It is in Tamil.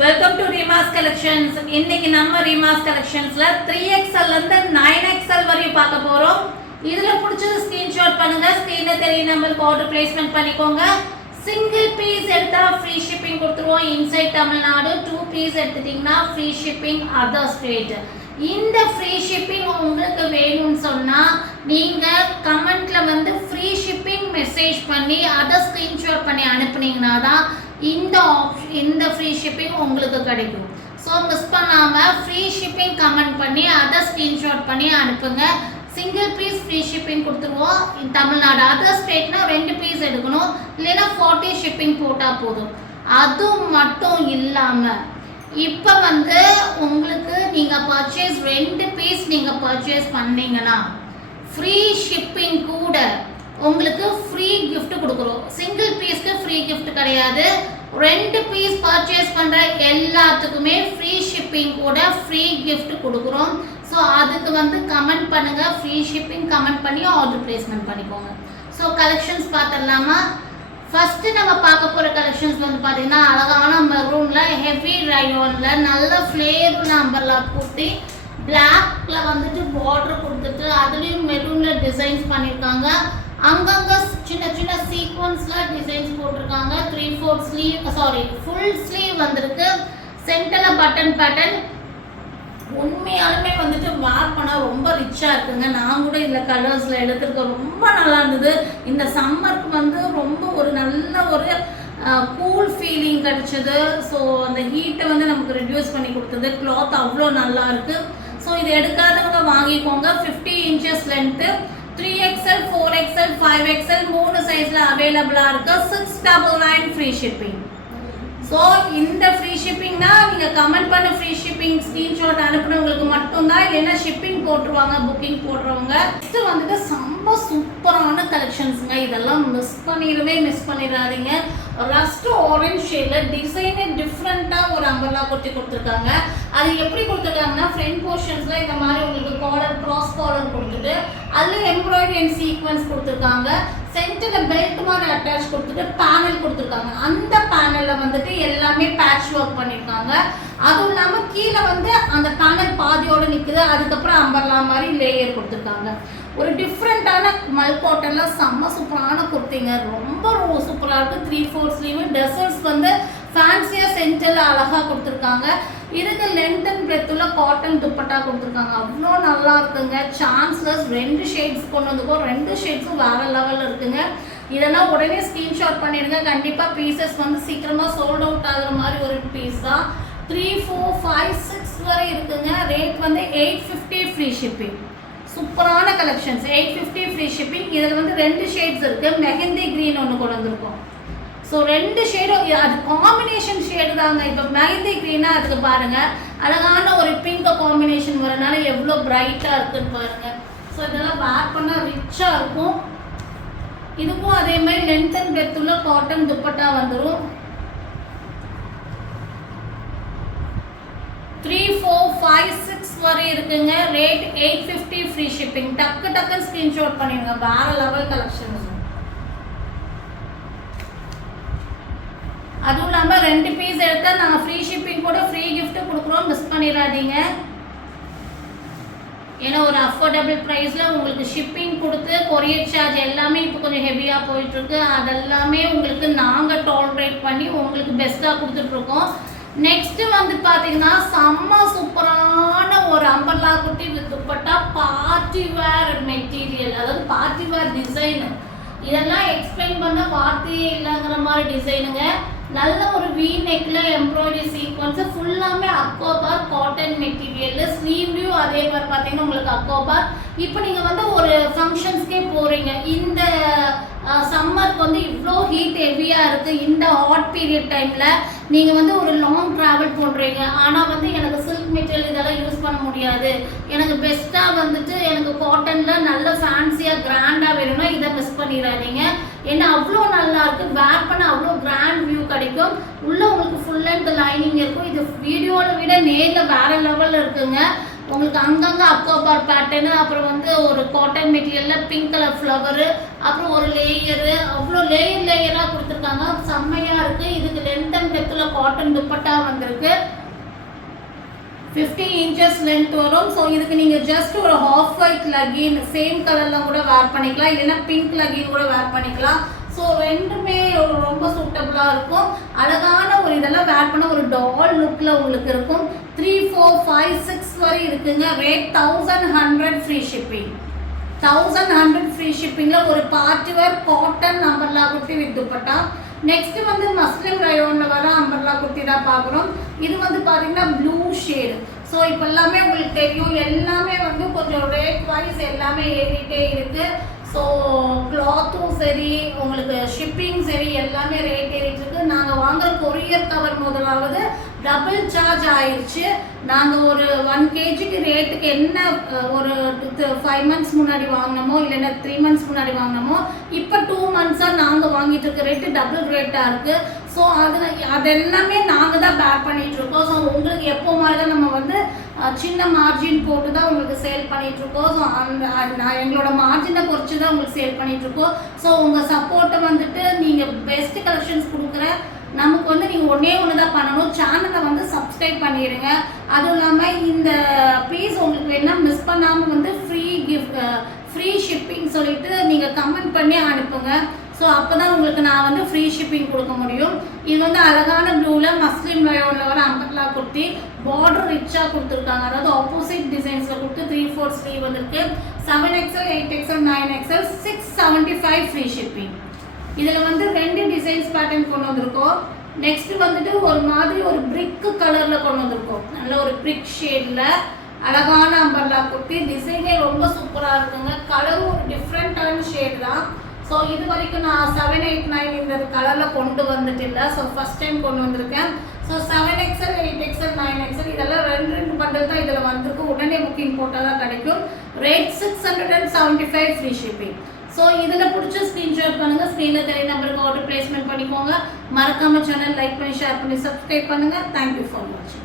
Welcome to ரீமாஸ் collections. இன்னைக்கு நம்ம ரீமாஸ் கலெக்ஷன்ஸ்ல 3XL இருந்து 9XL வரையும் பார்க்க போறோம். இதுல பிடிச்சது ஸ்கிரீன்ஷாட் பண்ணுங்க. ஸ்கிரீன்ல தெரிய நம்பருக்கு ஆர்டர் பிளேஸ்மெண்ட் பண்ணிக்கோங்க. சிங்கிள் பீஸ் எடுத்தா ஃப்ரீ ஷிப்பிங் கொடுத்துருவோம் இன்சைட் தமிழ்நாடு. 2 பீஸ் எடுத்துட்டீங்கன்னா ஃப்ரீ ஷிப்பிங் அதர் ஸ்டேட். இந்த ஃப்ரீ ஷிப்பிங் உங்களுக்கு வேணும்னு சொன்னா நீங்க கமெண்ட்ல வந்து ஃப்ரீ ஷிப்பிங் மெசேஜ் பண்ணி அதை ஸ்கிரீன்ஷாட் பண்ணி அனுப்புனீங்கன்னா தான் இந்த ஃப்ரீ ஷிப்பிங் உங்களுக்கு கிடைக்கும். ஸோ மிஸ் பண்ணாமல் ஃப்ரீ ஷிப்பிங் கமெண்ட் பண்ணி அதை ஸ்க்ரீன்ஷாட் பண்ணி அனுப்புங்க. சிங்கிள் பீஸ் ஃப்ரீ ஷிப்பிங் கொடுத்துருவோம் தமிழ்நாடு. அதர் ஸ்டேட்னா 2 பீஸ் எடுக்கணும், இல்லைன்னா 40 ஷிப்பிங் போட்டால் போதும். அது மட்டும் இல்லாமல் இப்போ வந்து உங்களுக்கு நீங்கள் பர்ச்சேஸ் 2 பீஸ் நீங்கள் பர்ச்சேஸ் பண்ணீங்கன்னா ஃப்ரீ ஷிப்பிங் கூட உங்களுக்கு ஃப்ரீ gift கொடுக்குறோம். சிங்கிள் பீஸ்க்கு ஃப்ரீ gift கிடையாது. 2 பீஸ் பர்ச்சேஸ் பண்ணுற எல்லாத்துக்குமே ஃப்ரீ ஷிப்பிங் கூட ஃப்ரீ gift கொடுக்குறோம். ஸோ அதுக்கு வந்து கமெண்ட் பண்ணுங்கள், ஃப்ரீ ஷிப்பிங் கமெண்ட் பண்ணி ஆர்டர் பிளேஸ்மெண்ட் பண்ணிக்கோங்க. ஸோ கலெக்ஷன்ஸ் பார்த்துடலாமா? ஃபஸ்ட்டு நம்ம பார்க்க போகிற கலெக்ஷன்ஸ் வந்து பார்த்தீங்கன்னா அழகான மெரூனில் ஹெவி ரயோனில் நல்ல ஃப்ளேர் நம்பரில் கூட்டி பிளாக்ல வந்துட்டு பார்டர் கொடுத்துட்டு அதுலேயும் மெரூனில் டிசைன்ஸ் பண்ணியிருக்காங்க. அங்கங்கே சின்ன சின்ன சீக்வன்ஸில் டிசைன்ஸ் போட்டிருக்காங்க. 3/4 ஸ்லீவ் ஃபுல் ஸ்லீவ் வந்திருக்கு. சென்டரில் பட்டன் பேட்டர்ன். உண்மையாலுமே வந்துட்டு வேர் பண்ணால் ரொம்ப ரிச்சாக இருக்குங்க. நான் கூட இந்த கலர்ஸில் எடுத்துருக்கேன், ரொம்ப நல்லா இருந்தது. இந்த சம்மருக்கு வந்து ரொம்ப ஒரு நல்ல ஒரு கூல் ஃபீலிங் கிடச்சிது. ஸோ அந்த ஹீட்டை வந்து நமக்கு ரெடியூஸ் பண்ணி கொடுத்தது. கிளாத் அவ்வளோ நல்லா இருக்குது. ஸோ இது எடுக்காதவங்க வாங்கிக்கோங்க. 50 inches length, 3XL 4XL 5XL 3 சைஸில் அவைலபிளாக இருக்குது. 699 ஃப்ரீ ஷிப்பிங். ஸோ இந்த ஃப்ரீ ஷிப்பிங்னா நீங்கள் கமெண்ட் பண்ண ஃப்ரீ ஷிப்பிங் ஸ்க்ரீன்ஷாட் அனுப்புனவங்களுக்கு மட்டும்தான், இல்லைன்னா ஷிப்பிங் போட்டுருவாங்க புக்கிங் போடுறவங்க. நெக்ஸ்ட்டு வந்துட்டு ரொம்ப சூப்பரான கலெக்ஷன்ஸுங்க. இதெல்லாம் மிஸ் பண்ணிடாதீங்க. ரஸ்ட் ஆரஞ்ச் ஷேடில் டிசைனே டிஃப்ரெண்ட்டாக ஒரு அம்பர்லா கொட்டி கொடுத்துருக்காங்க. அது எப்படி கொடுத்துருக்காங்கன்னா ஃப்ரண்ட் போர்ஷன்ஸில் இந்த மாதிரி உங்களுக்கு காலர் கிராஸ் காலர் கொடுத்துட்டு அதில் எம்ப்ராய்டரி அண்ட் சீக்வன்ஸ் கொடுத்துருக்காங்க. சென்டரில் பெல்ட் மாதிரி அட்டாச் கொடுத்துட்டு பேனல் கொடுத்துருக்காங்க. அந்த பேனலில் வந்துட்டு எல்லாமே பேட்ச் ஒர்க் பண்ணியிருக்காங்க. அதுவும் இல்லாமல் கீழே வந்து அந்த பேனல் பாதியோடு நிற்குது. அதுக்கப்புறம் அம்பர்லா மாதிரி லேயர் கொடுத்துருக்காங்க. ஒரு டிஃப்ரெண்ட்டான மல் காட்டனில் செம்ம சூப்பரான குர்த்திங்க. ரொம்ப சூப்பராக இருக்குது. 3/4 ஸ்லீவ் டெசர்ட்ஸ் வந்து ஃபேன்சியாக சென்டரில் அழகாக கொடுத்துருக்காங்க. இதுக்கு லென்த் அண்ட் பிரெத்துள்ள காட்டன் துப்பட்டா கொடுத்துருக்காங்க. அவ்வளோ நல்லா இருக்குங்க. சான்ஸ்லெஸ் 2 ஷேட்ஸ் கொண்டு வந்துக்கோ. 2 ஷேட்ஸும் வேறு லெவலில் இருக்குங்க. இதெல்லாம் உடனே ஸ்க்ரீன்ஷாட் பண்ணிடுங்க. கண்டிப்பாக பீசஸ் வந்து சீக்கிரமாக சோல்ட் அவுட் ஆகுற மாதிரி ஒரு பீஸ் தான். 3, 4, 5, 6 வரை இருக்குங்க. ரேட் வந்து 850 ஃப்ரீ ஷிப்பிங். சூப்பரான கலெக்ஷன்ஸ். 850 free shipping. இதில் வந்து 2 ஷேட்ஸ் இருக்குது. மெஹந்தி க்ரீன் ஒன்று கொண்டு வந்திருக்கோம். ஸோ 2 ஷேடும் அது காம்பினேஷன் ஷேடு தாங்க. இப்போ மெஹந்தி க்ரீனாக அதுக்கு பாருங்கள், அழகான ஒரு பிங்க் காம்பினேஷன் வரனால எவ்வளோ பிரைட்டாக இருக்குன்னு பாருங்கள். ஸோ இதெல்லாம் வேர் பண்ணால் ரிச்சாக இருக்கும். இதுக்கும் அதே மாதிரி லென்த் அண்ட் பிரெத் உள்ள காட்டன் துப்பட்டா வந்துடும். 3, 4, 5, 6 வரை இருக்குங்க. Rate 850 free shipping. டக்குன்னு ஸ்க்ரீன்ஷாட் பண்ணிடுங்க. வேற லெவல் கலெக்ஷன்ஸ். அதுவும் இல்லாமல் 2 பீஸ் எடுத்தால் நாங்கள் ஃப்ரீ ஷிப்பிங் கூட ஃப்ரீ கிஃப்ட் கொடுக்குறோம். மிஸ் பண்ணிடாதீங்க. ஏன்னா ஒரு அஃபோர்டபுள் ப்ரைஸில் உங்களுக்கு ஷிப்பிங் கொடுத்து கொரியர் சார்ஜ் எல்லாமே இப்போ கொஞ்சம் ஹெவியாக போயிட்டுருக்கு. அதெல்லாமே உங்களுக்கு நாங்கள் டாலரேட் பண்ணி உங்களுக்கு பெஸ்ட்டாக கொடுத்துட்ருக்கோம். நெக்ஸ்ட்டு வந்து பார்த்தீங்கன்னா செம்ம சூப்பரான ஒரு அம்பர்லா குட்டி with dupatta party wear material, அதாவது பார்ட்டி வேர் டிசைனு. இதெல்லாம் எக்ஸ்பிளைன் பண்ண வார்த்தையே இல்லைங்கிற மாதிரி டிசைனுங்க. நல்ல ஒரு வி நெக்ல எம்ப்ராய்டரி சீக்வன்ஸு ஃபுல்லாமே அக்கோபார் காட்டன் மெட்டீரியல். ஸ்லீவ்லேயும் அதே மாதிரி பார்த்தீங்கன்னா உங்களுக்கு அக்கோபார். இப்போ நீங்கள் வந்து ஒரு ஃபங்க்ஷன்ஸ்க்கே போகிறீங்க. இந்த சம்மருக்கு வந்து இவ்வளோ ஹீட் ஹெவியாக இருக்குது. இந்த ஹாட் பீரியட் டைமில் நீங்கள் வந்து ஒரு லாங் ட்ராவல் போடுறீங்க. ஆனால் வந்து எனக்கு சில்க் மெட்டீரியல் இதெல்லாம் யூஸ் பண்ண முடியாது, எனக்கு பெஸ்ட்டாக வந்துட்டு எனக்கு காட்டனில் நல்ல ஃபேன்சியாக கிராண்டாக வேணும்னா இதை மிஸ் பண்ணிடாதீங்க. ஏன்னா அவ்வளோ நல்லா இருக்குது. வேர் பண்ண அவ்வளோ கிராண்ட் வியூ கிடைக்கும். உள்ளே உங்களுக்கு ஃபுல் அண்ட் லைனிங் இருக்கும். இது வீடியோவில் விட நேரில் வேறு லெவலில் இருக்குங்க. உங்களுக்கு அங்கங்கே அக்கோபார் பேட்டர்னு, அப்புறம் வந்து ஒரு காட்டன் மெட்டீரியலில் பிங்க் கலர் ஃப்ளவரு, அப்புறம் ஒரு லேயரு, அவ்வளோ லேயராக கொடுத்துருக்காங்க. செம்மையாக இருக்குது. இதுக்கு லென்த் அண்ட் டெப்த்தில் காட்டன் துப்பட்டா வந்திருக்கு. 50 inches லென்த் வரும். ஸோ இதுக்கு நீங்கள் ஜஸ்ட் ஒரு ஹாஃப் ஒயிட் லெகின் சேம் கலரில் கூட வேர் பண்ணிக்கலாம், இல்லைன்னா பிங்க் லெகின் கூட வேர் பண்ணிக்கலாம். ஸோ ரெண்டுமே ரொம்ப சூட்டபுளாக இருக்கும். அழகான ஒரு இதெல்லாம் வேர் பண்ண ஒரு டால் லுக்கில் உங்களுக்கு இருக்கும். 3, 4, 5, 6 வரை இருக்குங்க. Rate 1100 free shipping. 1100 ஃப்ரீ ஷிப்பிங்கில் ஒரு party wear cotton umbrella kurti with dupatta. Next வந்து மஸ்லின் ரயோனில் வர அம்பர்லா குர்த்தி தான் பார்க்குறோம். இது வந்து பார்த்தீங்கன்னா ப்ளூ ஷேடு. ஸோ இப்போ எல்லாமே உங்களுக்கு தெரியும், எல்லாமே வந்து கொஞ்சம் ரேட் வைஸ் எல்லாமே ஏறிட்டே இருக்குது. ஸோ கிளாத்தும் சரி, உங்களுக்கு ஷிப்பிங் சரி, எல்லாமே ரேட் ஏறிட்டுருக்கு. நாங்கள் வாங்குகிற கொரியர் கவர் முதலாவது டபுள் சார்ஜ் ஆயிடுச்சு. நாங்கள் ஒரு 1 kgக்கு ரேட்டுக்கு என்ன ஒரு 5 months முன்னாடி வாங்கினோமோ, இல்லைன்னா 3 months முன்னாடி வாங்கினோமோ, இப்போ 2 monthஸாக நாங்கள் வாங்கிட்டு இருக்க ரேட்டு டபுள் ரேட்டாக இருக்குது. ஸோ அது எல்லாமே நாங்கள் தான் பேர் பண்ணிகிட்ருக்கோம். ஸோ உங்களுக்கு எப்போ மாதிரி தான் நம்ம வந்து சின்ன மார்ஜின் போட்டு தான் உங்களுக்கு சேல் பண்ணிகிட்ருக்கோம். ஸோ நான் எங்களோட மார்ஜினை குறைச்சி தான் உங்களுக்கு சேல் பண்ணிகிட்ருக்கோம். ஸோ உங்கள் சப்போர்ட்டை வந்துட்டு நீங்கள் பெஸ்ட் கலெக்ஷன்ஸ் கொடுக்குற நமக்கு வந்து நீங்கள் ஒன்று தான் பண்ணணும். சேனலை வந்து சப்ஸ்கிரைப் பண்ணிடுங்க. அதுவும் இல்லாமல் இந்த பீஸ் உங்களுக்கு வேணால் மிஸ் பண்ணாமல் வந்து ஃப்ரீ கிஃப்ட், ஃப்ரீ ஷிப்பிங் சொல்லிட்டு நீங்கள் கமெண்ட் பண்ணி அனுப்புங்க. ஸோ அப்போ தான் உங்களுக்கு நான் வந்து ஃப்ரீ ஷிப்பிங் கொடுக்க முடியும். இது வந்து அழகான ப்ளூவில் மஸ்லின் ரயோனில் வர அம்பர்லா குர்த்தி. பார்டர் ரிச்சாக கொடுத்துருக்காங்க, அதாவது ஆப்போசிட் டிசைன்ஸில் கொடுத்து 3/4 ஸ்லீவ் வந்துருக்கு. 7XL, 8XL, 9XL, 675 free shipping. இதில் வந்து 2 டிசைன்ஸ் பேட்டர்ன் கொண்டு வந்திருக்கோம். நெக்ஸ்ட் வந்துட்டு ஒரு மாதிரி ஒரு பிரிக் கலரில் கொண்டு வந்திருக்கோம். நல்ல ஒரு பிரிக் ஷேடில் அழகான அம்பர்லா குர்த்தி. டிசைனே ரொம்ப சூப்பராக இருக்குங்க. கலரும் ஒரு டிஃப்ரெண்ட்டான ஷேட் தான். ஸோ இது வரைக்கும் நான் 7, 8, 9 இந்த கலரில் கொண்டு வந்துட்டு இல்லை. ஸோ ஃபஸ்ட் டைம் கொண்டு வந்திருக்கேன். ஸோ 7XL, 8XL, 9XL இதெல்லாம் 2 பண்டல் தான் இதில் வந்திருக்கு. உடனே புக்கிங் போட்டால் தான் கிடைக்கும். Rate 675 free shipping. ஸோ இதில் பிடிச்ச ஸ்க்ரீன்ஷாட் பண்ணுங்கள். ஸ்க்ரீனில் தெரிய நம்பருக்கு ஆர்டர் பிளேஸ்மெண்ட் பண்ணிக்கோங்க. மறக்காமல் சேனல் லைக் பண்ணி, ஷேர் பண்ணி, சப்ஸ்கிரைப் பண்ணுங்கள். தேங்க்யூ ஃபார் வாட்சிங்.